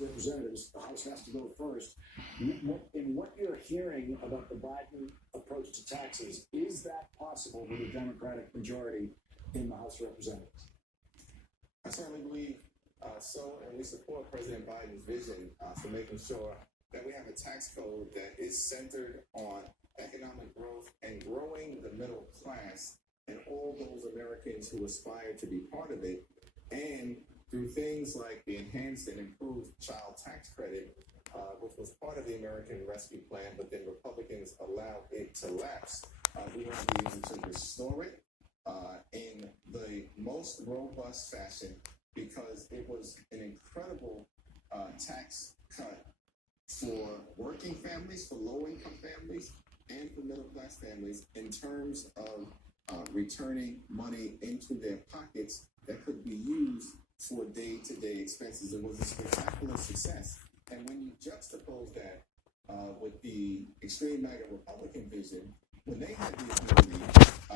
Representatives, the House has to go first. In what you're hearing about the Biden approach to taxes, is that possible with a Democratic majority in the House of Representatives? I certainly believe so, and we support President Biden's vision for making sure that we have a tax code that is centered on economic growth and growing the middle class and all those Americans who aspire to be part of it, and through things like the enhanced and improved child tax credit, which was part of the American Rescue Plan, but then Republicans allowed it to lapse. We want to be able to restore it in the most robust fashion, because it was an incredible tax cut for working families, for low-income families, and for middle-class families in terms of returning money into their pockets that could be used for day-to-day expenses. It was a spectacular success. And when you juxtapose that with the extreme MAGA Republican vision, when they had the ability